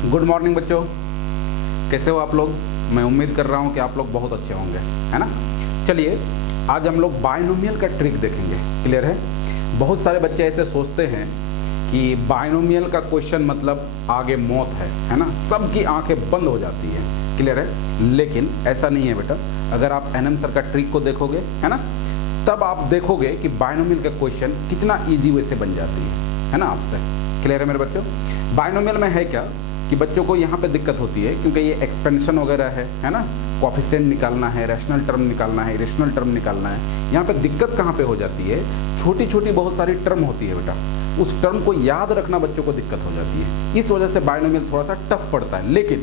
Good morning बच्चों, कैसे हो आप लोग। मैं उम्मीद कर रहा हूँ कि आप लोग बहुत अच्छे होंगे, है ना। चलिए आज हम लोग बायनोमियल का ट्रिक देखेंगे। क्लियर है। बहुत सारे बच्चे ऐसे सोचते हैं कि बायनोमियल का क्वेश्चन मतलब आगे मौत है ना, सबकी आंखें बंद हो जाती है। क्लियर है। लेकिन ऐसा नहीं है बेटा। अगर आप एनएम सर का ट्रिक को देखोगे, है ना, तब आप देखोगे कि बायनोमियल का क्वेश्चन कितना ईजी वे से बन जाती है ना आपसे। क्लियर है मेरे बच्चों। बायनोमियल में है क्या कि बच्चों को यहाँ पे दिक्कत होती है क्योंकि ये एक्सपेंशन वगैरह है ना, कोएफिशिएंट निकालना है, रैशनल टर्म निकालना है, इरेशनल टर्म निकालना है। यहाँ पे दिक्कत कहाँ पे हो जाती है, छोटी छोटी बहुत सारी टर्म होती है बेटा, उस टर्म को याद रखना बच्चों को दिक्कत हो जाती है। इस वजह से बायनोमियल थोड़ा सा टफ पड़ता है। लेकिन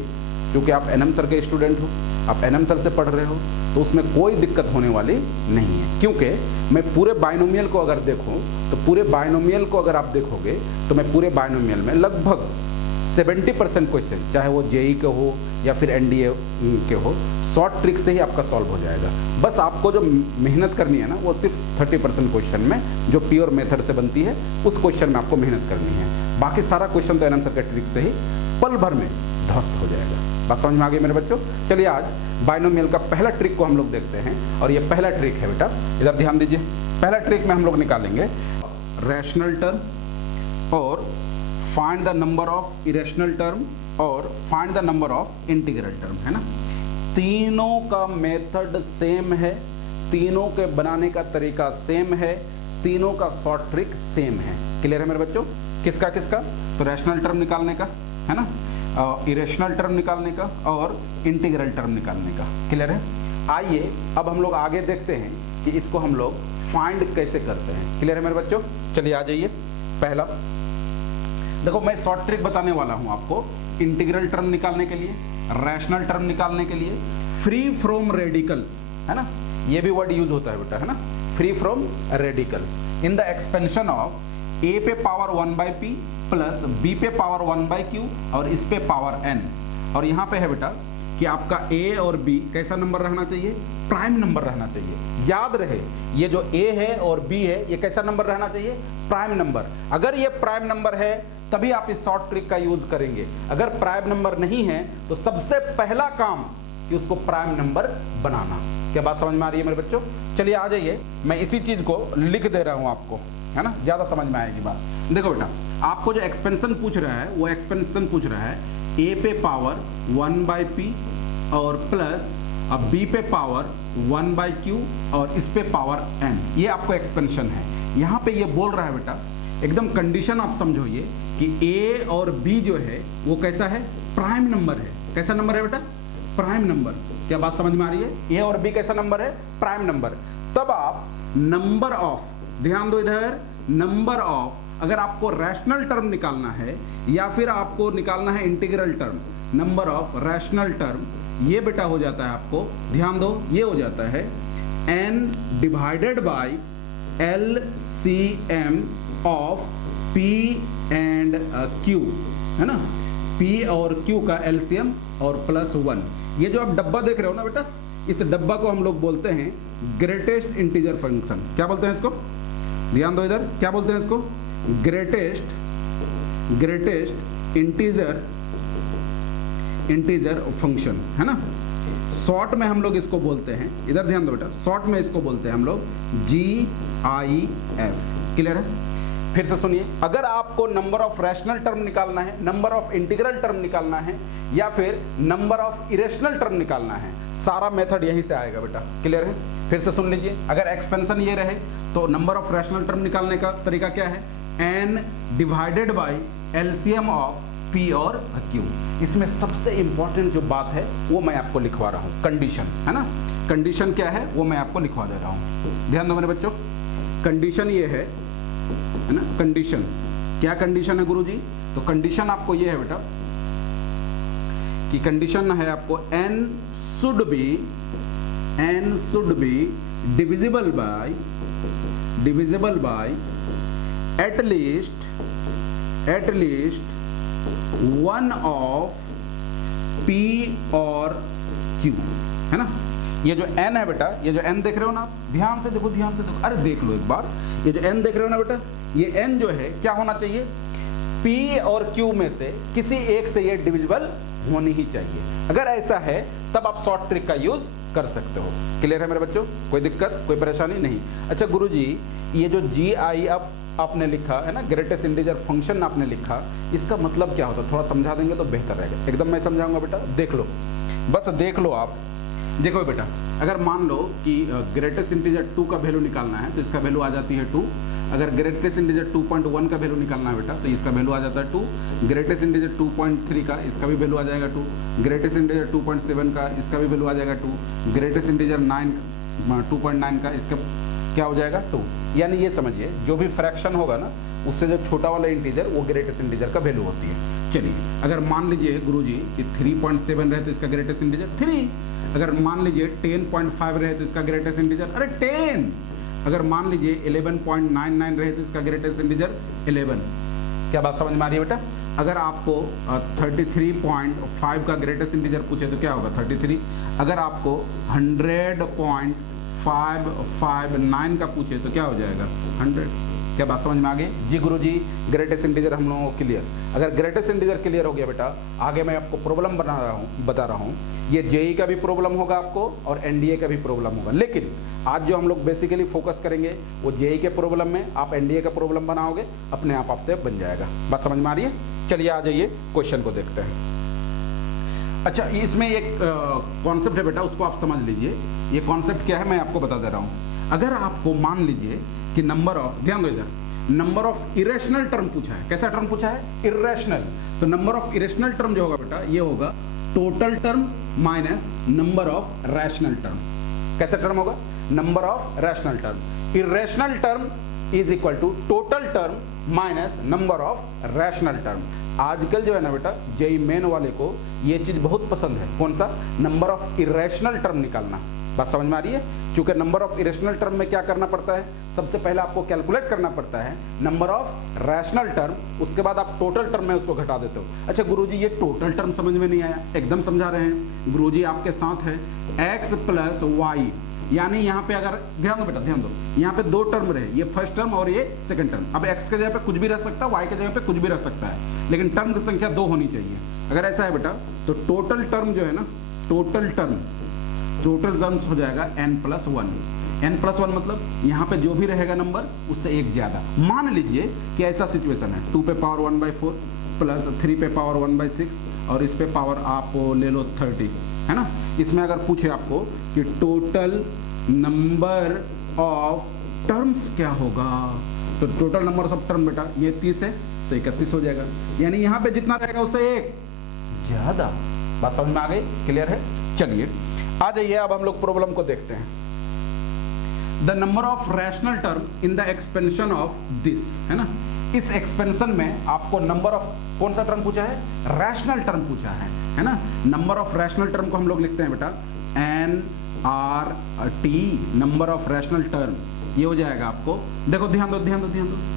क्योंकि आप एनएम सर के स्टूडेंट हो, आप एनएम सर से पढ़ रहे हो, तो उसमें कोई दिक्कत होने वाली नहीं है। क्योंकि मैं पूरे बायनोमियल को अगर देखूं तो पूरे बायनोमियल को अगर आप देखोगे तो मैं पूरे बायनोमियल में लगभग 70% क्वेश्चन, चाहे वो जेई के हो या फिर एनडीए के हो, शॉर्ट ट्रिक से ही आपका सॉल्व हो जाएगा। बस आपको जो मेहनत करनी है ना, वो सिर्फ 30% क्वेश्चन में जो प्योर मेथड से बनती है उस क्वेश्चन में आपको मेहनत करनी है। बाकी सारा क्वेश्चन तो एनएम सर के ट्रिक से ही पल भर में ध्वस्त हो जाएगा। बात समझ में आ गई मेरे बच्चों। चलिए आज बायनोमियल का पहला ट्रिक को हम लोग देखते हैं, और ये पहला ट्रिक है बेटा, इधर ध्यान दीजिए। पहला ट्रिक में हम लोग निकालेंगे रैशनल टर्म और find the number of irrational term और find the number of integral term, है ना। तीनों का मेथड सेम है, तीनों के बनाने का तरीका सेम है, तीनों का शॉर्ट ट्रिक सेम है। क्लियर है मेरे बच्चों। किसका किसका, तो रैशनल टर्म निकालने का, है ना, इरेशनल टर्म निकालने का और इंटीग्रल टर्म निकालने का। क्लियर है। आइए अब हम लोग आगे देखते हैं कि इसको हम लोग फाइंड कैसे करते हैं। क्लियर है मेरे बच्चों। चलिए आ जाइए। पहला देखो, मैं शॉर्ट ट्रिक बताने वाला हूं आपको इंटीग्रल टर्म निकालने के लिए, रैशनल टर्म निकालने के लिए, फ्री फ्रॉम रेडिकल्स, है ना, ये भी वर्ड यूज होता है बेटा, है ना, free from radicals in the expansion of a पे पावर 1/p प्लस बी पे पावर 1/q और इस पे पावर n। और यहाँ पे है बेटा कि आपका a और b कैसा नंबर रहना चाहिए, प्राइम नंबर रहना चाहिए। याद रहे ये जो a है और b है ये कैसा नंबर रहना चाहिए, प्राइम नंबर। अगर ये प्राइम नंबर है तभी आप इस शॉर्ट ट्रिक का यूज करेंगे। अगर प्राइम नंबर नहीं है तो सबसे पहला काम कि उसको प्राइम नंबर बनाना। क्या बात समझ में आ रही है मेरे बच्चों। चलिए आ जाइए, मैं इसी चीज को लिख दे रहा हूं आपको, है ना, ज्यादा समझ में आएगी बात। देखो बेटा, आपको जो एक्सपेंशन पूछ रहा है वो एक्सपेंशन पूछ रहा है a पे पावर 1/p और प्लस अब b पे पावर 1/q और इस पे पावर n। ये आपको एक्सपेंशन है। यहाँ पे ये बोल रहा है बेटा, एकदम कंडीशन आप समझो ये कि a और b जो है वो कैसा है, प्राइम नंबर है। कैसा नंबर है बेटा, प्राइम नंबर। क्या बात समझ में आ रही है। a और b कैसा नंबर है, प्राइम नंबर। तब आप नंबर ऑफ, ध्यान दो इधर, नंबर ऑफ, अगर आपको रैशनल टर्म निकालना है या फिर आपको निकालना है integral term, number of rational term, ये बेटा हो जाता है आपको, ध्यान दो, ये हो जाता है n divided by LCM of p and q, है ना, p और q का LCM और प्लस 1। ये जो आप डब्बा देख रहे हो ना बेटा, इस डब्बा को हम लोग बोलते हैं ग्रेटेस्ट इंटीजर फंक्शन। क्या बोलते हैं इसको, ध्यान दो इधर, क्या बोलते हैं इसको, ग्रेटेस्ट इंटीजर फंक्शन, है ना। शॉर्ट में हम लोग इसको बोलते हैं, इधर ध्यान दो बेटा, शॉर्ट में इसको बोलते हैं हम लोग GIF। क्लियर है। फिर से सुनिए, अगर आपको नंबर ऑफ रैशनल टर्म निकालना है, नंबर ऑफ इंटीग्रल टर्म निकालना है या फिर नंबर ऑफ इरेशनल टर्म निकालना है, सारा मेथड यहीं से आएगा बेटा। क्लियर है। फिर से सुन लीजिए, अगर एक्सपेंशन ये रहे तो नंबर ऑफ रैशनल टर्म निकालने का तरीका क्या है, n divided by LCM of p और q। इसमें सबसे इंपॉर्टेंट जो बात है वो मैं आपको लिखवा रहा हूँ, कंडीशन, है ना। कंडीशन क्या है वो मैं आपको लिखवा दे रहा हूँ। ध्यान दो मेरे बच्चों, कंडीशन ये है ना। कंडीशन क्या, कंडीशन है गुरुजी, तो कंडीशन आपको ये है बेटा कि कंडीशन है आपको n should be divisible by at least one of p और q, है ना। ये जो n है बेटा, ये जो n देख रहे हो ना आप, ध्यान से देखो, ध्यान से देखो, अरे देख लो एक बार, ये जो n देख रहे हो ना बेटा, ये n जो है क्या होना चाहिए, P और Q में से किसी एक से ये डिविजिबल होनी ही चाहिए। अगर ऐसा है तब आप शॉर्ट ट्रिक का यूज कर सकते हो। क्लियर है मेरे बच्चों, कोई दिक्कत कोई परेशानी नहीं। अच्छा गुरुजी, ये जो GI अब आपने लिखा है ना, ग्रेटेस्ट इंटीजर फंक्शन आपने लिखा, इसका मतलब क्या होता है थोड़ा समझा देंगे तो बेहतर रहेगा। एकदम मैं समझाऊंगा बेटा, देख लो, बस देख लो आप। देखो बेटा, अगर मान लो कि ग्रेटेस्ट इंटीजर 2 का वैल्यू निकालना है तो इसका वैल्यू आ जाती है 2। अगर ग्रेटेस्ट इंटीजर 2.1 का वैल्यू निकालना है बेटा तो इसका वैल्यू आ जाता है 2। ग्रेटेस्ट इंटीजर 2.3 का इसका भी वैल्यू आ जाएगा 2। ग्रेटेस्ट इंटीजर 2.7 का इसका भी वैल्यू आ जाएगा 2। ग्रेटेस्ट इंटीजर 2.9 का इसका क्या हो जाएगा 2। यानी ये समझिए जो भी फ्रैक्शन होगा ना उससे जो छोटा वाला इंटीजर वो ग्रेटेस्ट इंटीजर का वैल्यू होती है। चलिए, अगर मान लीजिए गुरुजी कि 3.7 रहे तो इसका ग्रेटेस्ट इंटीजर 3। अगर मान लीजिए 10.5 रहे तो इसका ग्रेटेस्ट इंटीजर अरे 10। अगर मान लीजिए 11.99 रहे तो इसका ग्रेटेस्ट इंटीजर 11। क्या बात समझ में आ रही है बेटा? अगर आपको 33.5 का ग्रेटेस्ट इंटीजर पूछे तो क्या होगा 33। अगर आपको 100.559 का पूछे तो क्या हो जाएगा 100। क्या बात समझ में आ गई? जी गुरुजी, ग्रेटेस्ट इंटीजर हम लोगों को क्लियर। अगर ग्रेटेस्ट इंटीजर क्लियर हो गया बेटा, आगे मैं आपको प्रॉब्लम बता रहा हूँ। ये जेई का भी प्रॉब्लम होगा आपको और एनडीए का भी प्रॉब्लम होगा, लेकिन आज जो हम लोग बेसिकली फोकस करेंगे वो जेई के प्रॉब्लम में। आप एनडीए का प्रॉब्लम बनाओगे, अपने आप आपसे बन जाएगा। बात समझ में आ रही है? चलिए आ जाइए क्वेश्चन को देखते हैं। अच्छा, इसमें एक कॉन्सेप्ट है बेटा, उसको आप समझ लीजिए। ये कॉन्सेप्ट क्या है मैं आपको बता दे रहा हूँ। अगर आपको मान लीजिए कि नंबर ऑफ, ध्यान दो इधर, नंबर ऑफ इरेशनल टर्म पूछा है। कैसा टर्म पूछा है? इरेशनल। तो नंबर ऑफ इरेशनल टर्म जो होगा बेटा ये होगा total term minus number of rational term. कैसा टर्म होगा? Number of rational term. Irrational term is equal to total term minus number of rational term. आजकल जो है ना बेटा जेई मेन वाले को ये चीज बहुत पसंद है। कौन सा? नंबर ऑफ इरेशनल टर्म निकालना। बात समझ में आ रही है? क्योंकि नंबर ऑफ इरेशनल टर्म में क्या करना पड़ता है? सबसे पहले आपको कैलकुलेट करना पड़ता है नंबर ऑफ रैशनल टर्म, उसके बाद आप टोटल टर्म में उसको घटा देते हो। अच्छा गुरुजी, ये टोटल टर्म समझ में नहीं आया। एकदम समझा रहे हैं, गुरुजी आपके साथ है। x प्लस वाई, यानी यहाँ पे अगर ध्यान दो बेटा, ध्यान दो, यहाँ पे दो टर्म रहे, ये फर्स्ट टर्म और ये सेकंड टर्म। अब x के जगह पे कुछ भी रह सकता है, y के जगह पे कुछ भी रह सकता है, लेकिन टर्म की संख्या 2 होनी चाहिए। अगर ऐसा है बेटा तो टोटल टर्म जो है ना, टोटल टर्म्स हो जाएगा n+1। n+1 मतलब यहाँ पे जो भी रहेगा नंबर उससे एक ज्यादा। मान लीजिए कि ऐसा सिचुएशन है 2 पे पावर 1/4 प्लस 3 पे पावर 1/6 और इस पे पावर आप ले लो 30, है ना। इसमें अगर पूछे आपको कि टोटल नंबर ऑफ टर्म्स क्या होगा, तो टोटल नंबर ऑफ टर्म बेटा ये 30 है तो 31 हो जाएगा, यानी यहाँ पे जितना रहेगा उससे एक ज्यादा। बात समझ में आ गई? क्लियर है? चलिए आ जाइए, अब हम लोग प्रॉब्लम को देखते हैं। The number of rational term in the expansion of this, है ना। इस एक्सपेंशन में आपको नंबर ऑफ कौन सा टर्म पूछा है? रैशनल टर्म पूछा है ना। नंबर ऑफ रैशनल टर्म को हम लोग लिखते हैं बेटा NRT, number of rational term. ये हो जाएगा आपको, देखो ध्यान दो,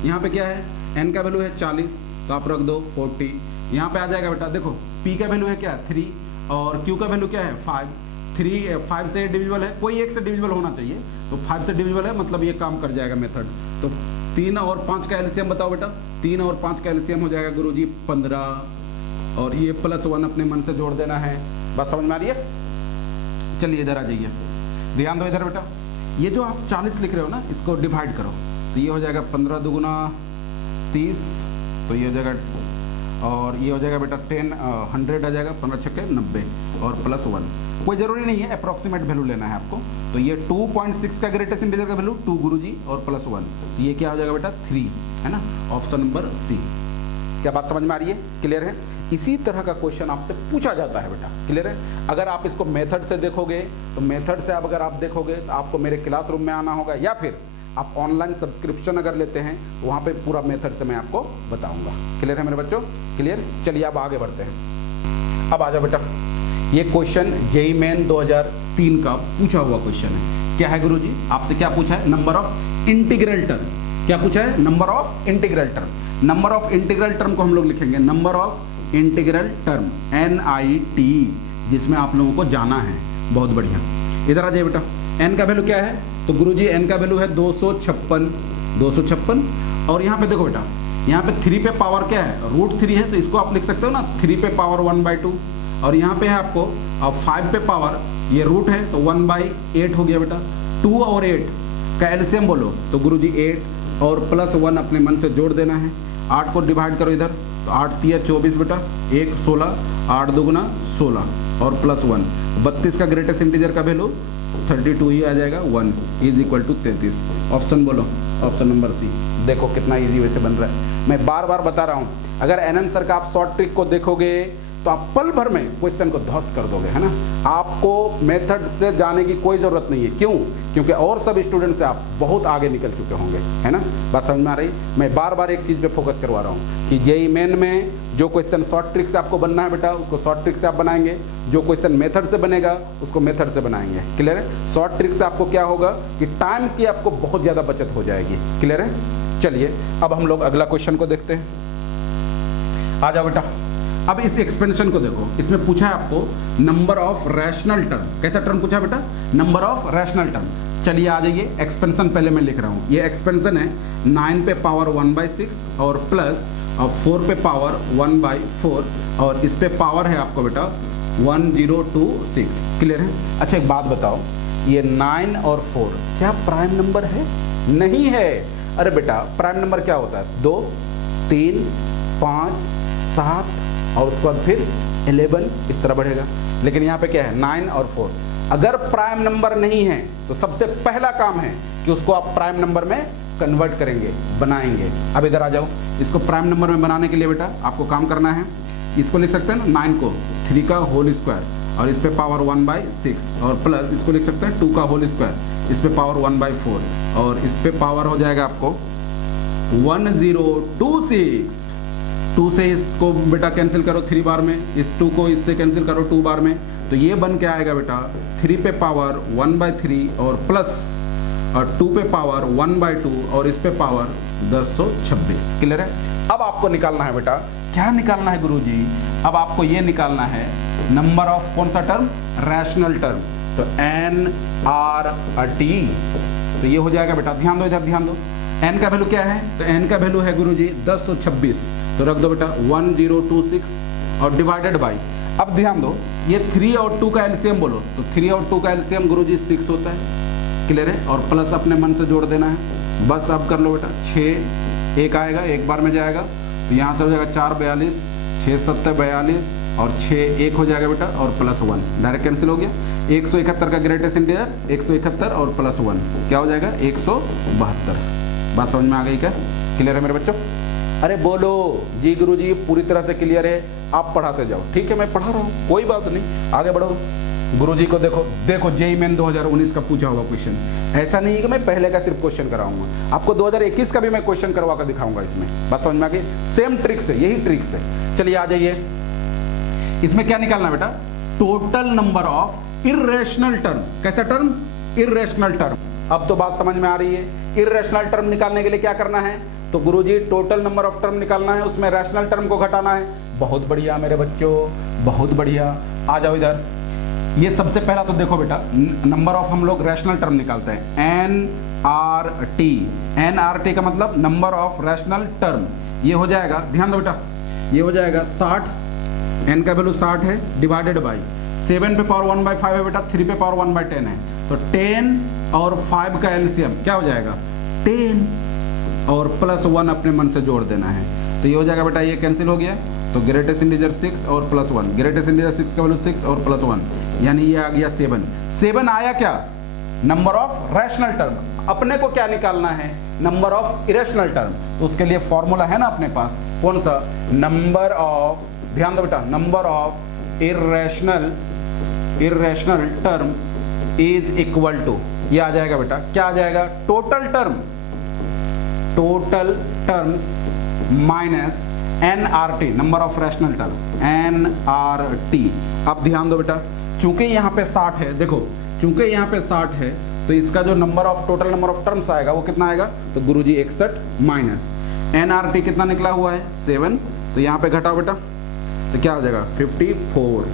यहाँ पे क्या है? n का वैल्यू है 40 तो आप रख दो 40। यहाँ पे आ जाएगा बेटा, देखो p का वैल्यू है क्या? 3 और q का वैल्यू क्या है? 5। 5 से डिविजिबल है, कोई एक से डिविजिबल होना चाहिए, तो 5 से डिविजिबल है मतलब ये काम कर जाएगा मेथड। तो 3 और 5 का एलसीएम बताओ बेटा। 3 और 5 का एलसीएम हो जाएगा गुरुजी 15 और ये +1 अपने मन से जोड़ देना है। बात समझ में आ रही है? चलिए इधर आ जाइए, ध्यान दो इधर बेटा। ये जो आप 40 लिख रहे हो ना, इसको डिवाइड करो तो ये हो जाएगा 15 दूगुना 30, तो ये हो जाएगा, और ये हो जाएगा बेटा 100 आ जाएगा, 15 छक्के 90 और +1। कोई जरूरी नहीं है, अप्रॉक्सीमेट वैल्यू लेना है आपको। तो ये 2.6 का ग्रेटेस्ट इंटीजर का वैल्यू 2 गुरुजी और +1, तो ये क्या हो जाएगा बेटा 3, है ना। Option number C. क्या बात समझ में आ रही है? क्लियर है? इसी तरह का क्वेश्चन आपसे पूछा जाता है बेटा, क्लियर है। अगर आप इसको मेथड से देखोगे तो मेथड से अगर आप देखोगे तो आपको मेरे क्लासरूम में आना होगा, या फिर आप ऑनलाइन सब्सक्रिप्शन अगर लेते हैं तो वहाँ पे पूरा मेथड से मैं आपको बताऊंगा। क्लियर है मेरे बच्चों? क्लियर। चलिए अब आगे बढ़ते हैं। अब आ जाओ बेटा, ये क्वेश्चन जेईई मेन 2003 का पूछा हुआ क्वेश्चन है। क्या है गुरुजी? आपसे क्या पूछा है? Number of integral term. क्या पूछा है? Number of integral term. Number of integral term को हम लोग लिखेंगे number of integral term NIT, जिसमें आप लोगों को जाना है। बहुत बढ़िया, इधर आ जाइए बेटा। n का वैल्यू क्या है? तो गुरुजी n का वैल्यू है 256 और यहाँ पे देखो बेटा यहाँ पे 3 पे पावर क्या है, √3 है, तो इसको आप लिख सकते हो ना 3 पे पावर 1/2, और यहाँ पे है आपको अब 5 पे पावर ये रूट है तो 1/8 हो गया बेटा। 2 और 8 का एलसीएम बोलो तो गुरुजी 8 और +1 अपने मन से जोड़ देना है। 8 को डिवाइड करो इधर तो 8 × 24 बेटा, 1 16, 8 2 16 और +1, 32 का ग्रेटेस्ट इंटीजर का वैल्यू 32 ही आ जाएगा, 1 = 33। ऑप्शन बोलो, ऑप्शन नंबर सी। देखो कितना इजी वैसे बन रहा है, मैं बार बार बता रहा हूँ। अगर एनएम सर का आप शॉर्ट ट्रिक को देखोगे तो आप पल भर में क्वेश्चन को ध्वस्त कर दोगे, है ना। आपको मेथड से जाने की कोई ज़रूरत नहीं है। क्यों? क्योंकि और सब स्टूडेंट से आप बहुत आगे निकल चुके होंगे, है ना। बात समझ में आ रही? मैं बार बार एक चीज़ पे फोकस करवा रहा हूँ कि जेईई मेन में जो क्वेश्चन शॉर्ट ट्रिक से आपको बनना है बेटा, उसको शॉर्ट ट्रिक से आप बनाएंगे। जो क्वेश्चन मेथड से बनेगा उसको मेथड से बनाएंगे। क्लियर है? शॉर्ट ट्रिक से आपको क्या होगा कि टाइम की आपको बहुत ज़्यादा बचत हो जाएगी। क्लियर है? चलिए अब हम लोग अगला क्वेश्चन को देखते हैं। आ जाओ बेटा। अब इस एक्सपेंशन को देखो, इसमें पूछा है आपको नंबर ऑफ रैशनल टर्म। कैसा टर्म पूछा है बेटा? Number of rational term. चलिए आ जाइए, एक्सपेंशन पहले मैं लिख रहा हूँ। ये एक्सपेंशन है 9 पे पावर 1/6 और प्लस और 4 पे पावर 1/4 और इस पे पावर है आपको बेटा 1026। क्लियर है? अच्छा एक बात बताओ, ये 9 और 4 क्या प्राइम नंबर है? नहीं है। अरे बेटा प्राइम नंबर क्या होता है? 2 3 5 7 और उसके बाद फिर 11 इस तरह बढ़ेगा। लेकिन यहाँ पे क्या है? 9 और 4। अगर प्राइम नंबर नहीं है तो सबसे पहला काम है कि उसको आप प्राइम नंबर में कन्वर्ट करेंगे, बनाएंगे। अब इधर आ जाओ, इसको प्राइम नंबर में बनाने के लिए बेटा आपको काम करना है। इसको लिख सकते हैं ना 9 को 3 का होल स्क्वायर और इस पे पावर 1/6 और प्लस इसको लिख सकते हैं 2 का होल स्क्वायर, इस पे पावर 1/4 और इस पे पावर हो जाएगा आपको 1026। 2 से इसको बेटा कैंसिल करो 3 बार में, इस 2 को इससे कैंसिल करो 2 बार में, तो ये बन के आएगा बेटा 3 पे पावर 1/3 और प्लस और 2 पे पावर 1/2 और इस पे पावर 1026। क्लियर है? अब आपको निकालना है बेटा, क्या निकालना है गुरुजी? अब आपको ये निकालना है नंबर ऑफ कौन सा टर्म? Rational term. तो NRT, तो ये हो जाएगा बेटा, ध्यान दो इधर, ध्यान दो। n का वैल्यू क्या है? तो n का वैल्यू है गुरुजी 1026, तो रख दो बेटा 1026 और डिवाइडेड बाई, अब ध्यान दो ये 3 और 2 का एलसीएम बोलो, तो 3 और 2 का एलसीएम गुरुजी 6 होता है। क्लियर है? और प्लस अपने मन से जोड़ देना है। बस अब कर लो बेटा, 6 एक आएगा, एक बार में जाएगा, तो यहाँ से हो जाएगा 4 42, 6 7 42 और 6 1 हो जाएगा बेटा और +1 डायरेक्ट कैंसिल हो गया। 171 का ग्रेटेस्ट इंटीजर 171 और +1 क्या हो जाएगा? 172। बात समझ में आ गई क्या? क्लियर है मेरे बच्चों? अरे बोलो जी गुरुजी पूरी तरह से क्लियर है। आप पढ़ाते जाओ, ठीक है, मैं पढ़ा रहा हूँ, कोई बात नहीं, आगे बढ़ो। गुरुजी को देखो जेईई मेन 2019 का पूछा होगा क्वेश्चन। ऐसा नहीं है कि मैं पहले का सिर्फ क्वेश्चन कराऊंगा, आपको 2021 का भी मैं क्वेश्चन करवा कर दिखाऊंगा इसमें। बस समझ में आ गई? सेम ट्रिक से, यही ट्रिक से। चलिए आ जाइए, इसमें क्या निकालना बेटा? Total number of irrational term. कैसा टर्म? Irrational term. अब तो बात समझ में आ रही है। इर्रेशनल टर्म निकालने के लिए क्या करना है? तो गुरुजी टोटल नंबर ऑफ टर्म निकालना है, उसमें रैशनल टर्म को घटाना है। बहुत बढ़िया मेरे बच्चों, बहुत बढ़िया। आ जाओ इधर। ये सबसे पहला तो देखो बेटा, नंबर ऑफ हम लोग रैशनल टर्म निकालते हैं NRT। NRT का मतलब नंबर ऑफ रैशनल टर्म। ये हो जाएगा, ध्यान दो बेटा, ये हो जाएगा 60, n का वैल्यू 60 है, डिवाइडेड बाई 7 पे पावर 1/5 है बेटा, 3 पे पावर 1/10 है, तो 10 और 5 का एलसीएम क्या हो जाएगा? 10 और +1 अपने मन से जोड़ देना है, तो ये हो जाएगा बेटा, ये कैंसिल हो गया, तो ग्रेटेस्ट इंटीजर 6 और +1, ग्रेटेस्ट इंटीजर 6 का वैल्यू 6 और +1, यानी ये आ गया 7। 7 आया क्या? Number of rational term. अपने को क्या निकालना है? Number of irrational term. तो उसके लिए फॉर्मूला है ना अपने पास, कौन सा? नंबर ऑफ, ध्यान दो बेटा, number of irrational term is equal to, ये आ जाएगा बेटा, क्या आ जाएगा? Total terms minus NRT, number of rational term, NRT। अब ध्यान दो बेटा, चूंकि यहाँ पे 60 है, देखो चूंकि यहाँ पे 60 है, तो इसका जो number of total number of terms आएगा वो कितना आएगा? तो गुरुजी 61 माइनस NRT कितना निकला हुआ है? 7, तो यहाँ पे घटाओ बेटा, तो क्या हो जाएगा? 54।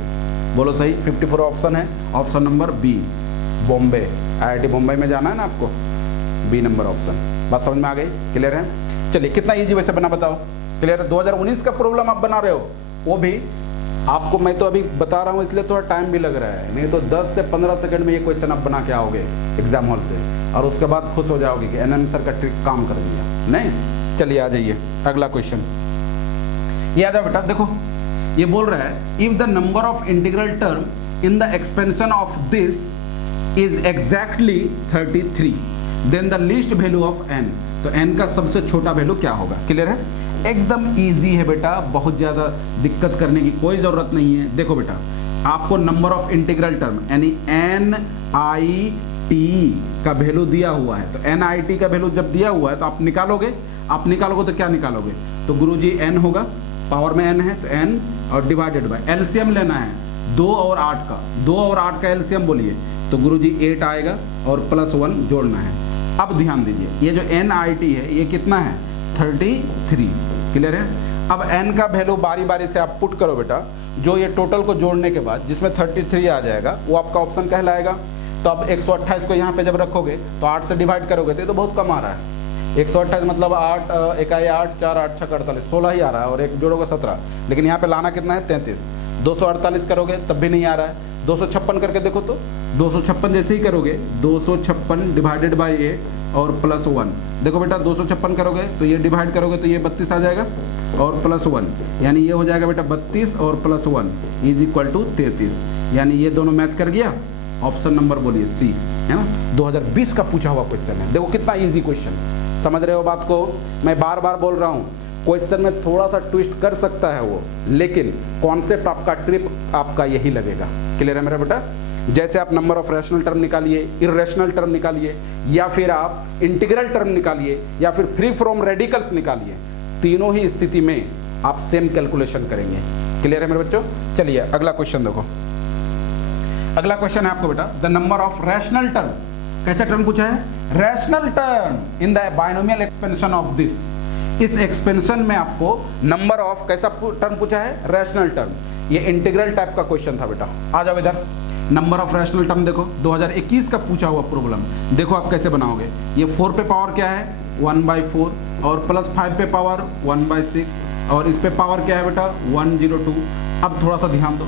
बोलो सही, 54 ऑप्शन है, option number B, Bombay, IIT Bombay में जाना है ना आपको, बी नंबर ऑप्शन। बात समझ में आ गई? क्लियर है? चलिए कितना इजी वैसे बना बताओ, क्लियर है। 2019 का प्रॉब्लम आप बना रहे हो, वो भी आपको मैं तो अभी बता रहा हूँ इसलिए थोड़ा टाइम भी लग रहा है, नहीं तो 10 से 15 सेकंड में ये क्वेश्चन आप बना के आओगे एग्जाम हॉल से, और उसके बाद खुश हो जाओगे कि एनएम सर का ट्रिक काम कर दिया। नहीं, चलिए आ जाइए अगला क्वेश्चन, ये आ जाओ बेटा। देखो ये बोल रहा है if the number of integral term in the expansion of this is exactly 33 then the least value of n। तो n का सबसे छोटा वैल्यू क्या होगा, क्लियर है। एकदम इजी है बेटा, बहुत ज़्यादा दिक्कत करने की कोई ज़रूरत नहीं है। देखो बेटा, आपको नंबर ऑफ इंटीग्रल टर्म यानी एन आई टी का वैल्यू दिया हुआ है, तो एन आई टी का वैल्यू जब दिया हुआ है तो आप निकालोगे तो क्या निकालोगे, तो गुरुजी n होगा, पावर में n है तो n और डिवाइडेड बाय एलसीएम लेना है 2 और 8 का, 2 और 8 का एलसीएम बोलिए तो गुरुजी 8 आएगा और +1 जोड़ना है। अब ध्यान दीजिए ये जो एन आई टी है ये कितना है 33, क्लियर है। अब n का वैल्यू बारी बारी से आप पुट करो बेटा, जो ये टोटल को जोड़ने के बाद जिसमें 33 आ जाएगा वो आपका ऑप्शन कहलाएगा। तो अब 128 को यहाँ पे जब रखोगे तो 8 से डिवाइड करोगे तो ये तो बहुत कम आ रहा है, 128 मतलब 8 इकाई 8 4 8 6 48 16 ही आ रहा है, और एक जोड़ोगे 17, लेकिन यहाँ पे लाना कितना है 33। 248 करोगे तब भी नहीं आ रहा है, 256 करके देखो तो 256 जैसे ही करोगे 256 डिवाइडेड बाई 8 और +1, देखो बेटा 256 करोगे तो ये डिवाइड करोगे तो ये 32 आ जाएगा और +1, यानी ये हो जाएगा बेटा 32 और +1 इज इक्वल टू 33, यानी ये दोनों मैच कर गया। ऑप्शन नंबर बोलिए सी, है ना। 2020 का पूछा हुआ क्वेश्चन है, देखो कितना इजी क्वेश्चन, समझ रहे हो बात को। मैं बार बार बोल रहा हूँ क्वेश्चन में थोड़ा सा ट्विस्ट कर सकता है वो, लेकिन कॉन्सेप्ट आपका ट्रिप आपका यही लगेगा, क्लियर है मेरा बेटा। जैसे आप नंबर ऑफ रैशनल टर्म निकालिए, इर्रेशनल टर्म निकालिए, या फिर आप इंटीग्रल टर्म निकालिए, या फिर फ्री फ्रॉम रेडिकल्स निकालिए, तीनों ही स्थिति में आप सेम कैलकुलेशन करेंगे, क्लियर है मेरे बच्चों। चलिए अगला क्वेश्चन देखो, अगला क्वेश्चन है आपको बेटा the number of rational term, कैसा टर्म पूछा है, rational term in the binomial expansion of this. इस एक्सपेंशन में आपको नंबर ऑफ कैसा टर्म पूछा है, रैशनल टर्म। ये इंटीग्रल टाइप का क्वेश्चन था बेटा, आ जाओ इधर। नंबर ऑफ रैशनल टर्म देखो 2021 का पूछा हुआ प्रॉब्लम, देखो आप कैसे बनाओगे। ये 4 पे पावर क्या है 1/4 और +5 पे पावर 1/6 और इस पे पावर क्या है बेटा 102। अब थोड़ा सा ध्यान दो,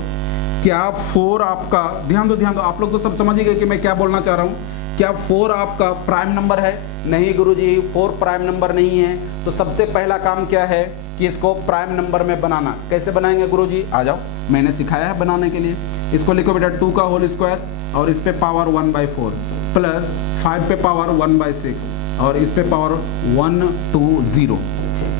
क्या 4 आपका, ध्यान दो आप लोग तो सब समझ ही गए कि मैं क्या बोलना चाह रहा हूँ। क्या 4 आपका प्राइम नंबर है, नहीं गुरुजी 4 प्राइम नंबर नहीं है। तो सबसे पहला काम क्या है कि इसको प्राइम नंबर में बनाना। कैसे बनाएंगे गुरुजी, आ जाओ, मैंने सिखाया है बनाने के लिए। इसको लिखो बेटा 2 का होल स्क्वायर और इस पे पावर 1/4 प्लस 5 पे पावर 1/6 और इस पे पावर 120।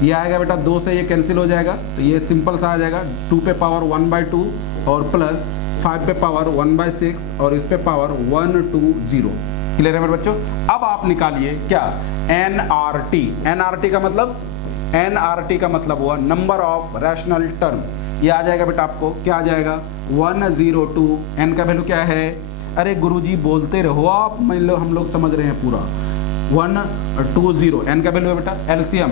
ये आएगा बेटा 2 से ये कैंसिल हो जाएगा तो ये सिंपल सा आ जाएगा 2 पे पावर 1/2 और प्लस 5 पे पावर 1/6 और इस पे पावर 120। क्लियर है मेरे बच्चों। अब आप निकालिए क्या NRT। NRT का मतलब हुआ नंबर ऑफ रैशनल टर्म। ये आ जाएगा बेटा आपको क्या आ जाएगा 102। n का वैल्यू क्या है, अरे गुरुजी बोलते रहो आप, हम लोग समझ रहे हैं पूरा। 120 n का वैल्यू है बेटा। एलसीएम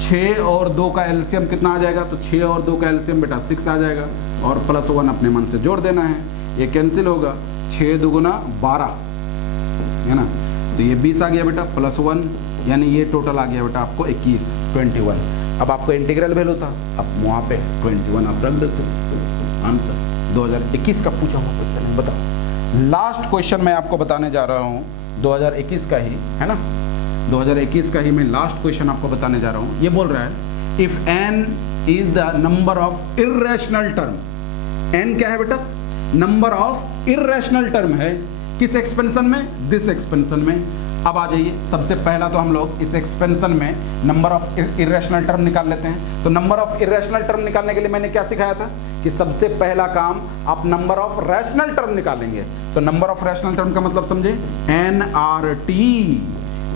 6 और 2 का एलसीएम कितना आ जाएगा, तो 6 और 2 का एलसीएम बेटा 6 आ जाएगा और +1 अपने मन से जोड़ देना है, ये कैंसिल होगा। 6 दूगुना 12 है ना, तो ये 20 आ गया बेटा +1, यानी ये टोटल आ गया बेटा आपको 21। अब आपको इंटीग्रल वैल्यू था, अब वहाँ पे 21 आप रख देते हो। आंसर 2021 का पूछा हुआ क्वेश्चन है, बताओ। लास्ट क्वेश्चन मैं आपको बताने जा रहा हूँ 2021 का ही, है ना, 2021 का ही मैं लास्ट क्वेश्चन आपको बताने जा रहा हूँ। ये बोल रहा है if n is the number of irrational term. n क्या है बेटा, नंबर ऑफ इर्रेशनल टर्म है, किस एक्सपेंशन में, दिस एक्सपेंशन में। अब आ जाइए, सबसे पहला तो हम लोग इस एक्सपेंशन में नंबर ऑफ इर्रेशनल टर्म निकाल लेते हैं। तो नंबर ऑफ इर्रेशनल टर्म निकालने के लिए मैंने क्या सिखाया था कि सबसे पहला काम आप नंबर ऑफ रैशनल टर्म निकालेंगे। तो नंबर ऑफ रैशनल टर्म का मतलब समझे,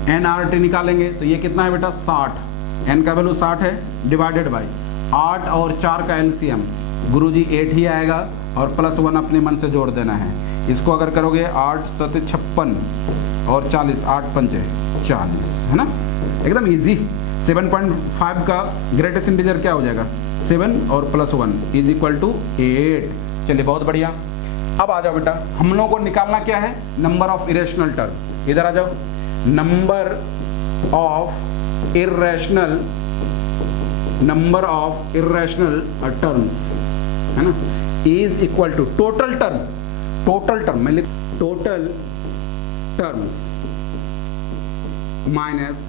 NRT निकालेंगे। तो ये कितना है बेटा 60, n का वैल्यू 60 है, डिवाइडेड बाई 8 और 4 का एलसीएम गुरुजी 8 ही आएगा और +1 अपने मन से जोड़ देना है। इसको अगर करोगे 8 7 56 और 40, 8 5 40, है ना, एकदम इजी। 7.5 का ग्रेटेस्ट इंटीजर क्या हो जाएगा 7 और +1 इज इक्वल टू 8। चलिए बहुत बढ़िया। अब आ जाओ बेटा, हम लोगों को निकालना क्या है, नंबर ऑफ इरेशनल टर्म। इधर आ जाओ, number of irrational number of irrational terms, है ना, is equal to total term मैं लिख total terms minus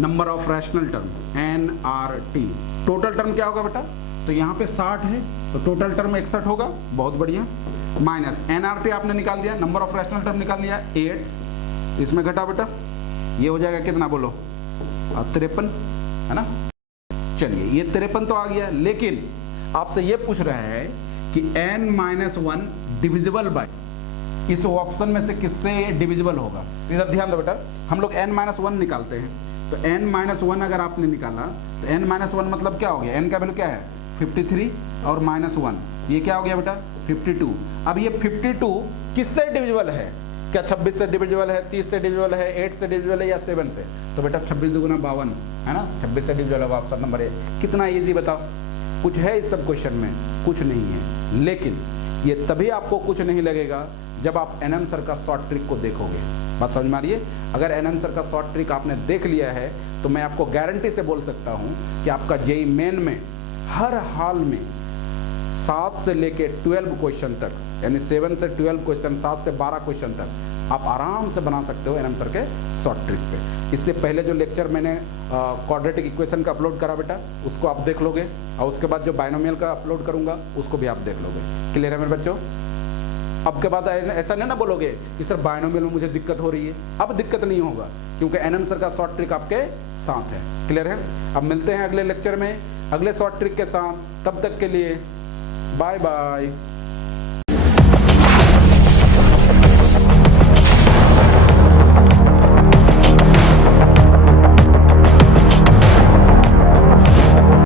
number of rational term NRT। टोटल टर्म क्या होगा बेटा, तो यहाँ पे 60 है तो टोटल टर्म 61 होगा, बहुत बढ़िया, माइनस NRT आपने निकाल दिया, नंबर ऑफ रैशनल टर्म निकाल लिया 8, इसमें घटा बेटा, ये हो जाएगा कितना बोलो 53, है ना। चलिए ये 53 तो आ गया, लेकिन आपसे ये पूछ रहा है कि n-1 डिविजिबल बाय, इस ऑप्शन में से किससे डिविजिबल होगा। इधर ध्यान दो बेटा, हम लोग n-1 निकालते हैं, तो n-1 अगर आपने निकाला तो n-1 मतलब क्या हो गया, n का वैल्यू क्या है 53 और -1, ये क्या हो गया बेटा 52। अब ये 52 किससे डिविजिबल है, क्या 26 से डिविजिबल है, 30 से डिविजिबल है, 8 से डिविजिबल है या 7 से, तो बेटा 26 दूना 52, है ना, 26 से डिविजिबल है ऑप्शन नंबर ए। कितना इजी बताओ, कुछ है इस सब क्वेश्चन में, कुछ नहीं है, लेकिन ये तभी आपको कुछ नहीं लगेगा जब आप एनएम सर का शॉर्ट ट्रिक को देखोगे। बात समझ में आ रही है। अगर एनएम सर का शॉर्ट ट्रिक आपने देख लिया है तो मैं आपको गारंटी से बोल सकता हूं कि आपका जेईई मेन में हर हाल में 7 से लेके 12 क्वेश्चन तक, यानी 7 से 12 क्वेश्चन, 7 से 12 क्वेश्चन तक आप आराम से बना सकते हो एनएम सर के शॉर्ट ट्रिक पे। इससे पहले जो लेक्चर मैंने क्वाड्रेटिक इक्वेशन का अपलोड करा बेटा, उसको आप देख लोगे, और उसके बाद जो बाइनोमियल का अपलोड करूंगा उसको भी आप देख लोगे। क्लियर है मेरे बच्चों। अब के बाद ऐसा नहीं ना बोलोगे कि सर बाइनोमियल में मुझे दिक्कत हो रही है, अब दिक्कत नहीं होगा क्योंकि एनएम सर का शॉर्ट ट्रिक आपके साथ है। क्लियर है। अब मिलते हैं अगले लेक्चर में अगले शॉर्ट ट्रिक के साथ, तब तक के लिए बाय बाय।